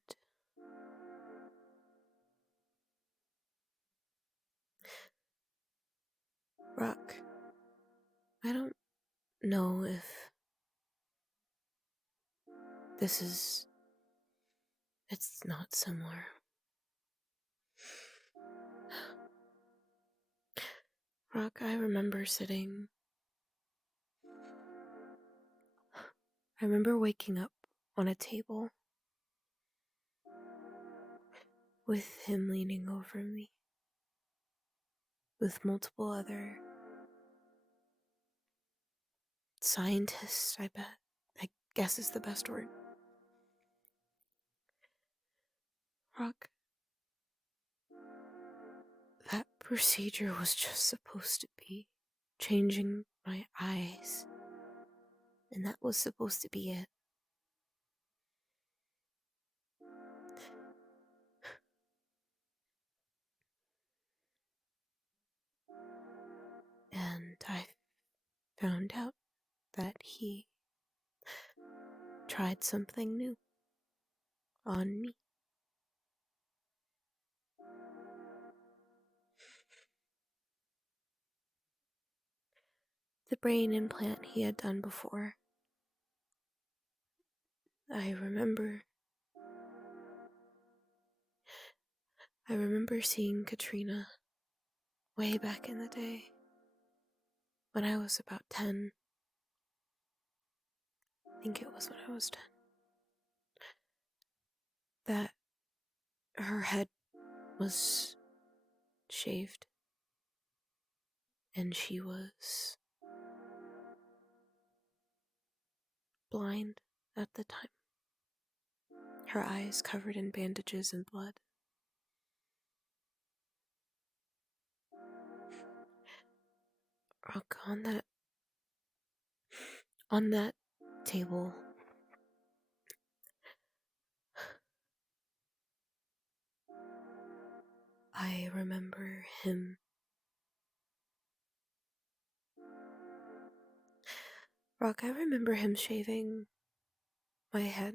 Rock, I don't know if it's not similar. Rock, I remember waking up on a table with him leaning over me, with multiple other scientists, I guess is the best word. Rock, that procedure was just supposed to be changing my eyes, and that was supposed to be it. And I found out that he tried something new on me. The brain implant he had done before. I remember seeing Katrina way back in the day when I was about 10. I think it was when I was 10. That her head was shaved and she was blind at the time. Her eyes covered in bandages and blood. Rock, on that table, I remember him. Rock, I remember him shaving my head.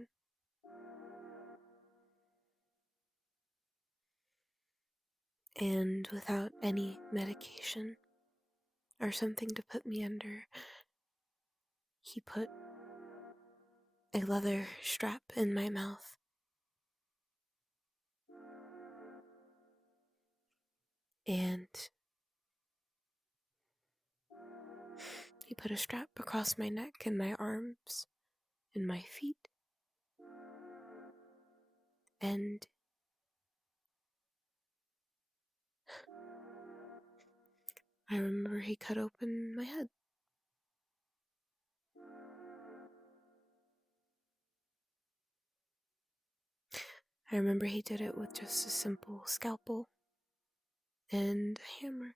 And without any medication or something to put me under, he put a leather strap in my mouth. And he put a strap across my neck and my arms and my feet. And I remember he cut open my head. I remember he did it with just a simple scalpel and a hammer.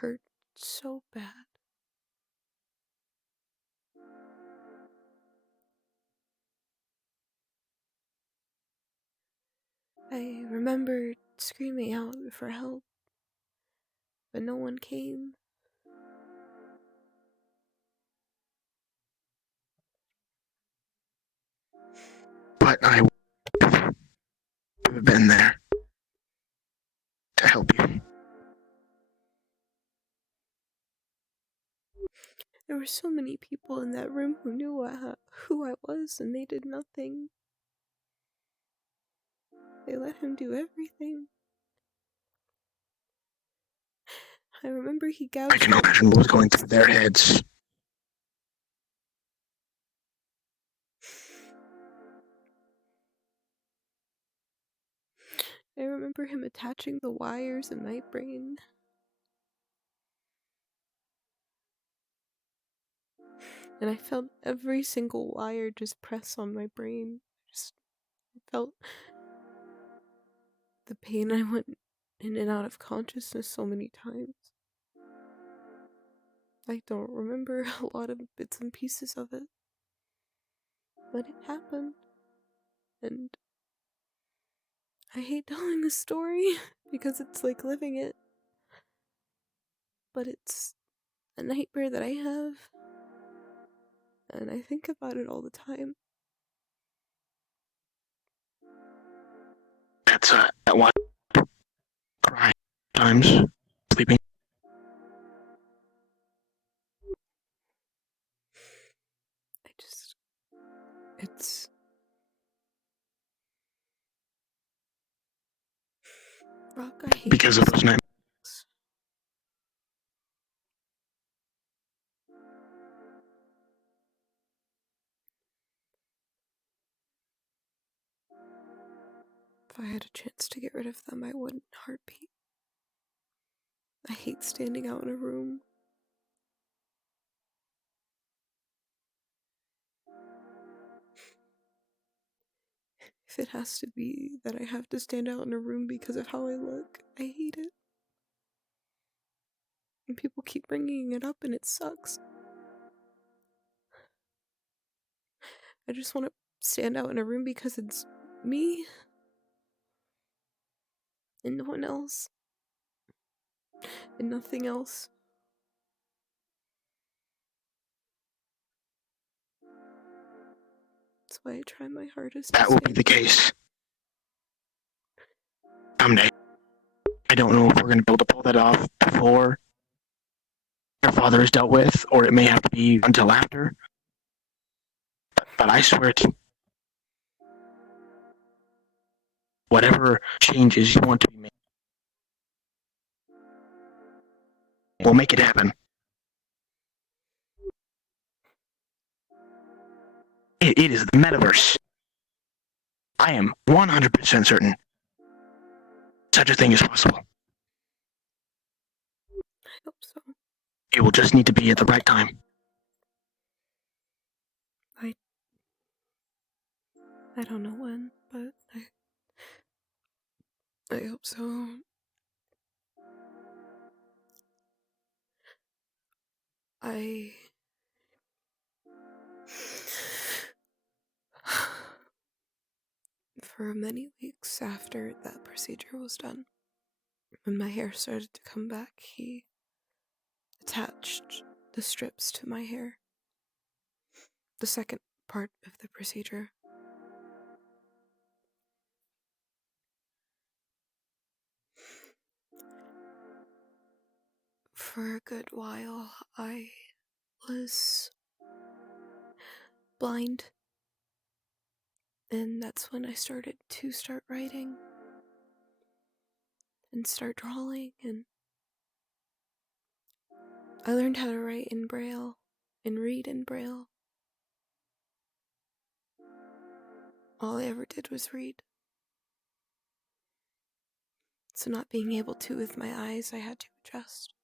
hurt so bad. I remember screaming out for help, but no one came. But I would have been there to help you. There were so many people in that room who knew who I was, and they did nothing. They let him do everything. I remember he gouged I can out imagine what was going through their heads. I remember him attaching the wires in my brain. And I felt every single wire just press on my brain. Just felt the pain. I went in and out of consciousness so many times. I don't remember a lot of bits and pieces of it. But it happened. And I hate telling the story because it's like living it. But it's a nightmare that I have. And I think about it all the time. That's that one. Cry times. Sleeping. It's... Rock, I hate Because of those nights. If I had a chance to get rid of them, I wouldn't heartbeat. I hate standing out in a room. If it has to be that I have to stand out in a room because of how I look, I hate it. And people keep bringing it up and it sucks. I just want to stand out in a room because it's me and no one else and nothing else. That's why I try my hardest. That will be the case. Someday. I don't know if we're going to be able to pull that off before your father is dealt with, or it may have to be until after. But I swear to you, whatever changes you want to be made, we'll make it happen. It is the metaverse. I am 100% certain such a thing is possible. I hope so. It will just need to be at the right time. I don't know when, but I hope so. For many weeks after that procedure was done, when my hair started to come back, he attached the strips to my hair. The second part of the procedure. For a good while, I was blind. And that's when I started to start writing and start drawing, and I learned how to write in Braille and read in Braille. All I ever did was read. So not being able to with my eyes, I had to adjust.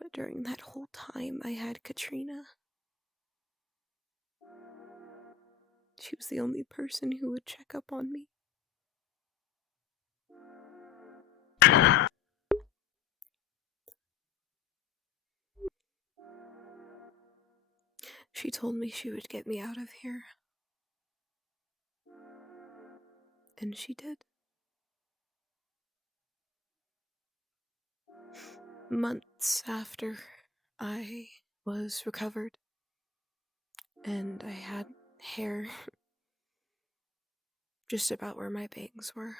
But during that whole time, I had Katrina. She was the only person who would check up on me. She told me she would get me out of here. And she did. Months after I was recovered and I had hair just about where my bangs were,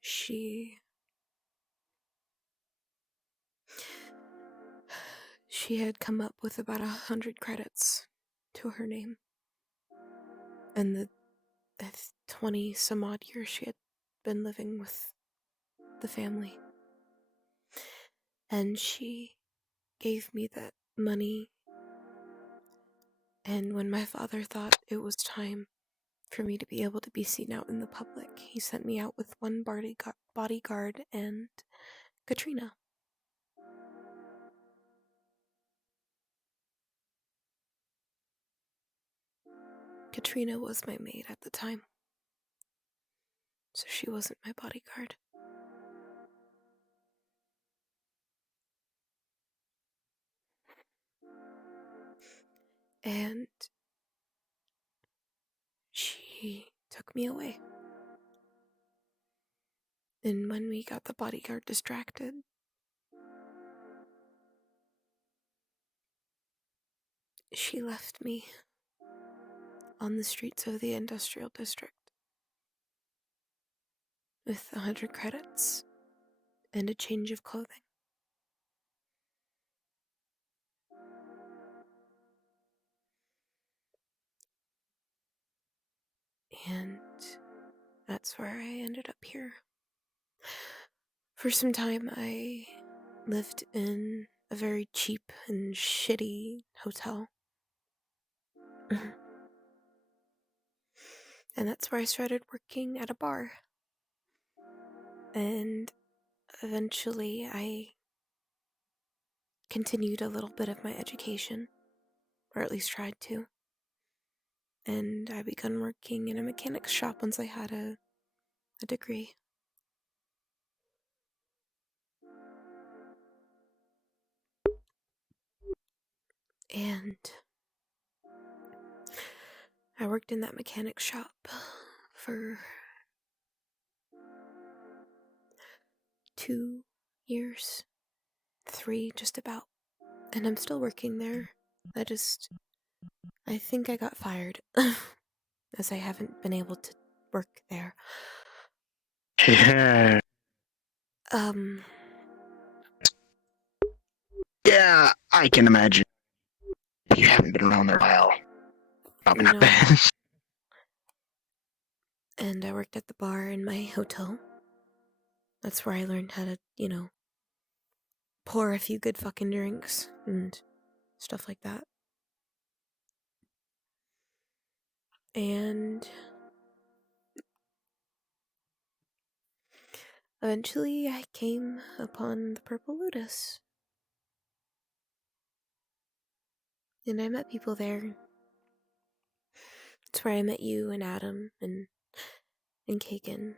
she had come up with about 100 credits to her name. And the 20 some odd years she had been living with the family. And she gave me that money. And when my father thought it was time for me to be able to be seen out in the public, he sent me out with one bodyguard and Katrina. Katrina was my maid at the time, so she wasn't my bodyguard. And she took me away. And when we got the bodyguard distracted, she left me on the streets of the industrial district with 100 credits and a change of clothing. And that's where I ended up here. For some time, I lived in a very cheap and shitty hotel. And that's where I started working at a bar. And eventually I continued a little bit of my education, or at least tried to. And I began working in a mechanic's shop once I had a degree. And I worked in that mechanic's shop for 2 years, 3 just about. And I'm still working there. I think I got fired, as I haven't been able to work there. Yeah. Yeah, I can imagine. You haven't been around there a while. Probably not No. best. And I worked at the bar in my hotel. That's where I learned how to, pour a few good fucking drinks and stuff like that. And eventually I came upon the Purple Lotus. And I met people there. It's where I met you and Adam and Kagan.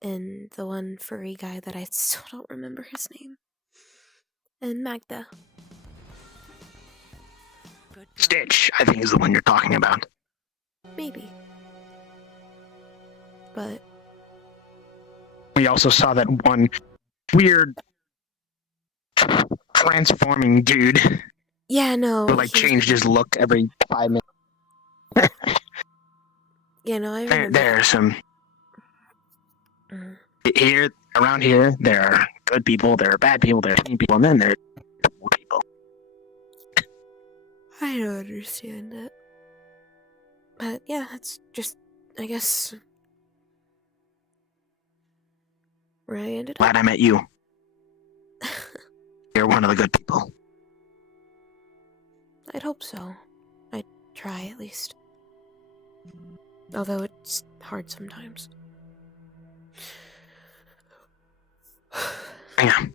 And the one furry guy that I still don't remember his name. And Magda. Stitch, I think, is the one you're talking about. Maybe. But We also saw that one weird transforming dude yeah, no. who changed his look every 5 minutes. Yeah, no, I remember. There are some here around here. There are good people, there are bad people, there are mean people, and then there are poor people. I don't understand it. But yeah, that's just, I guess, where I ended up. Glad I met you. You're one of the good people. I'd hope so. I'd try, at least. Although it's hard sometimes. Yeah.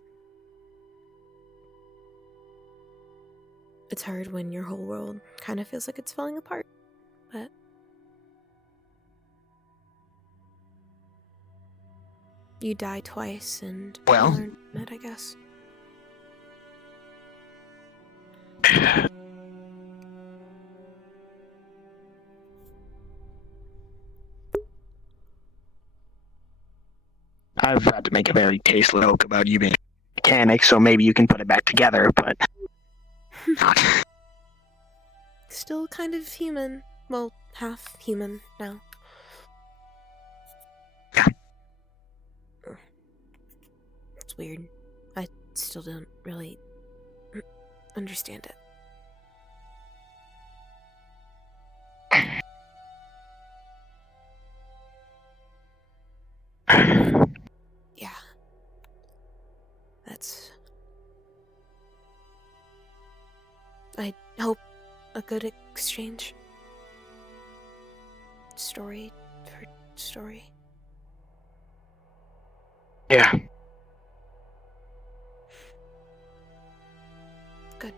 It's hard when your whole world kind of feels like it's falling apart, but you die twice and Well, learn from it, I guess. I've had to make a very tasteless joke about you being a mechanic, so maybe you can put it back together, but not. Still kind of human. Well, half human now. Yeah. It's weird. I still don't really understand it. Yeah. That's... I hope a good exchange. Story for story. Yeah. Good.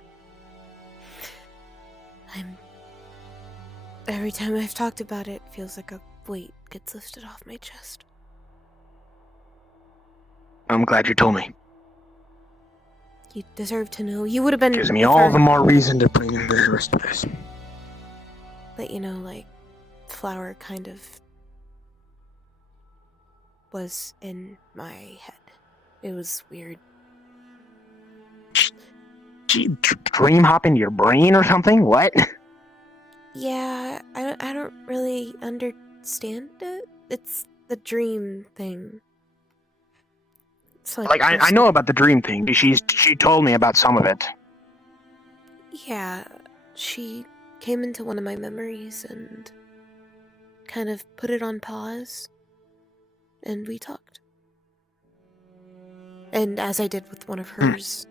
Every time I've talked about it, feels like a weight gets lifted off my chest. I'm glad you told me. You deserve to know. You would have been... Gives me all the more reason to bring in the rest of this. But you know, like, flower kind of was in my head. It was weird. She dream hop into your brain or something? What? Yeah, I don't really understand it. It's the dream thing. It's Like I know about the dream thing. She told me about some of it. Yeah, she came into one of my memories and kind of put it on pause, and we talked. And as I did with one of hers,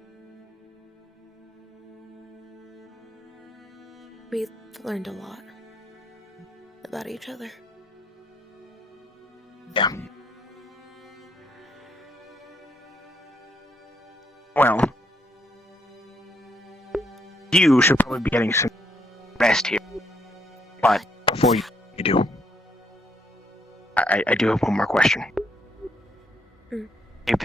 we learned a lot about each other. Yeah. Well, you should probably be getting some rest here. But before you do, I do have one more question. Mm. If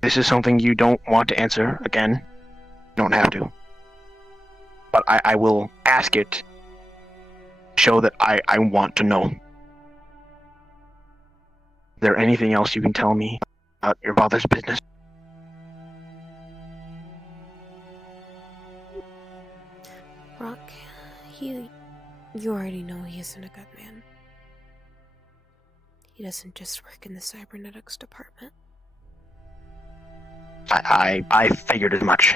this is something you don't want to answer, again, you don't have to. But I will ask it, show that I want to know. Is there anything else you can tell me about your father's business? Rock, you already know he isn't a good man. He doesn't just work in the cybernetics department. I figured as much.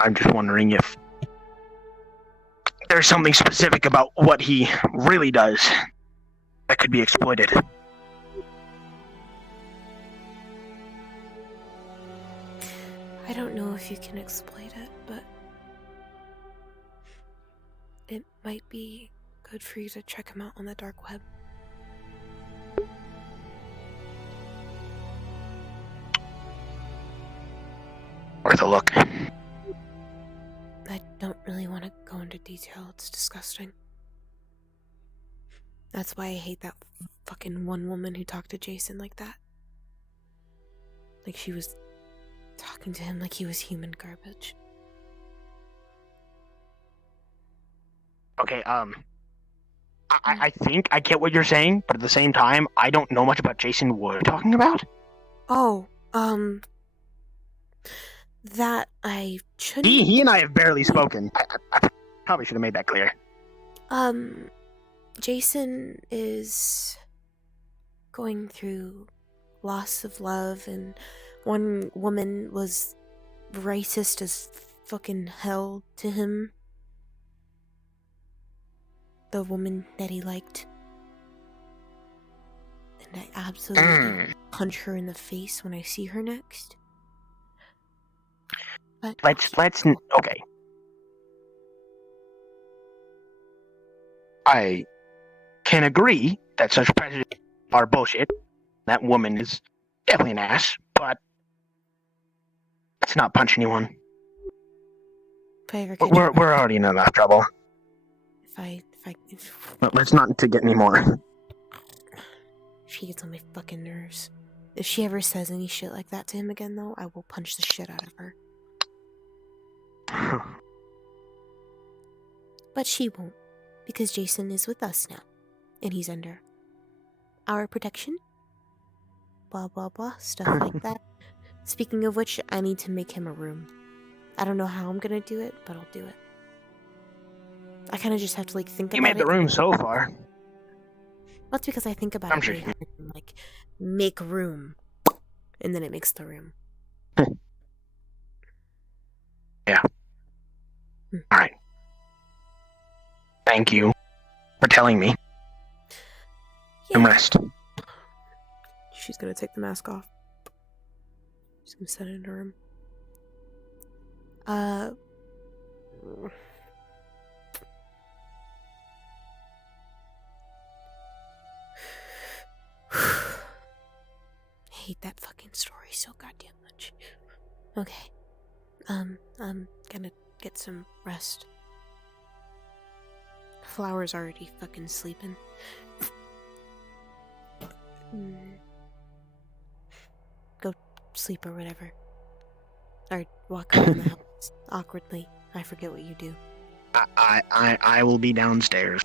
I'm just wondering if there's something specific about what he really does that could be exploited. I don't know if you can exploit it, but it might be good for you to check him out on the dark web. Worth a look. I don't really want to go into detail, it's disgusting. That's why I hate that fucking one woman who talked to Jason like that. Like she was talking to him like he was human garbage. Okay, I think I get what you're saying, but at the same time, I don't know much about Jason Wood. Talking about? Oh, that I shouldn't... He and I have barely spoken. I probably should have made that clear. Jason is going through loss of love, and one woman was racist as fucking hell to him. The woman that he liked. And I absolutely punch her in the face when I see her next. But okay. I can agree that such prejudices are bullshit. That woman is definitely an ass, but let's not punch anyone. if I ever We're already in enough trouble. if But let's not to get any more. she gets on my fucking nerves. If she ever says any shit like that to him again, though, I will punch the shit out of her. But she won't, because Jason is with us now, and he's under our protection. Blah, blah, blah, stuff like that. Speaking of which, I need to make him a room. I don't know how I'm gonna do it, but I'll do it. I kind of just have to, like, think You about made the it. room so far. That's because I think about I'm it. sure Really hard, and, like, make room. And then it makes the room. Yeah. All right. Thank you for telling me. And rest. She's gonna take the mask off. She's gonna set it in her room. I hate that fucking story so goddamn much. Okay. I'm gonna get some rest. Flower's already fucking sleeping. Go sleep or whatever. Or walk around the house awkwardly. I forget what you do. I will be downstairs.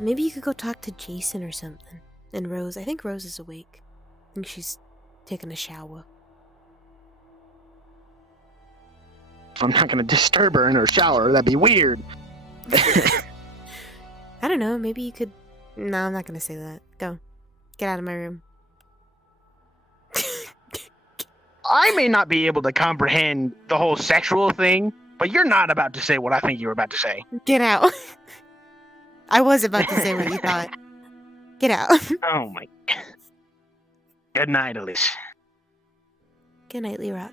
Maybe you could go talk to Jason or something. And Rose. I think Rose is awake. I think she's taking a shower. So I'm not gonna disturb her in her shower. That'd be weird. I don't know. Maybe you could. No, I'm not gonna say that. Go. Get out of my room. I may not be able to comprehend the whole sexual thing, but you're not about to say what I think you were about to say. Get out. I was about to say what you thought. Get out. Oh my. Good night, Elise. Good night, Lee Rock.